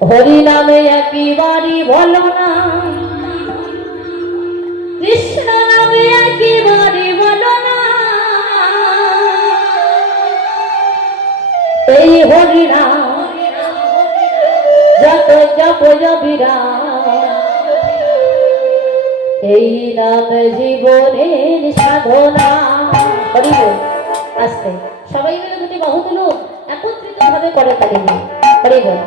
হরি নামে একেবারে বলো না, কৃষ্ণ নামে একেবারে বলো না। এই হরি নাম যত জপ জবিরা, এই নাম জীবনের সাধনা। হরি বল। আস্তে সবাই মিলে দুটি বাহু তুলুন, একত্রিত ভাবে করে তালি দিন। হরি বল।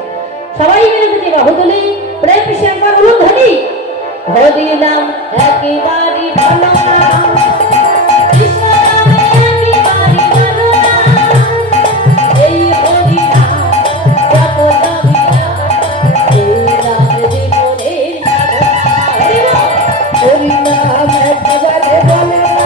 সবাই মিলে দুটি বাহু তুলি, প্রেম সে একবার বলুন ধ্বনি। হরি নাম একেবারে ভালো না, কৃষ্ণ নামে একেবারে ভালো না। এই হরি নাম যত জপিরা, এই নাম জীবনের সাধনা। হরি নাম একেবারে ভালো না,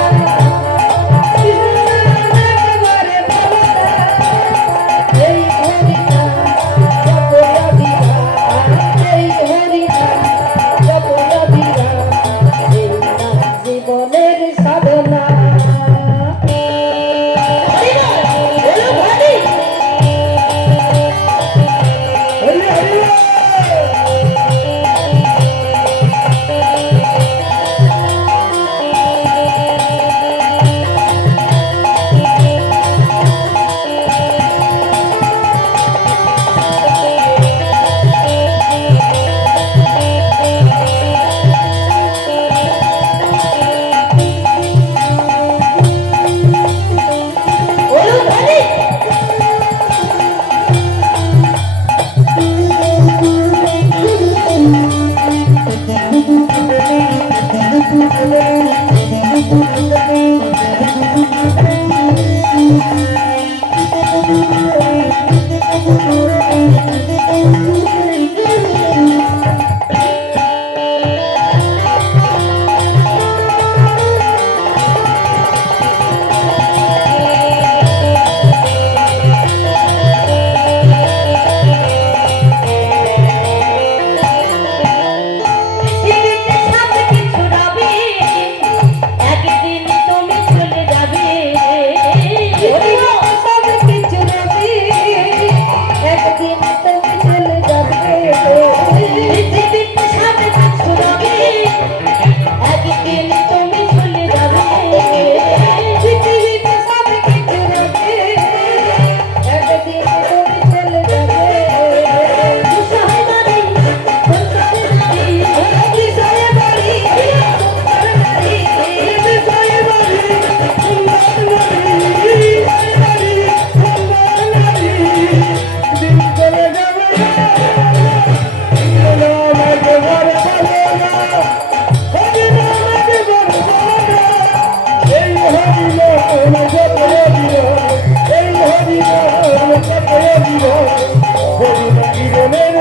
জীবনের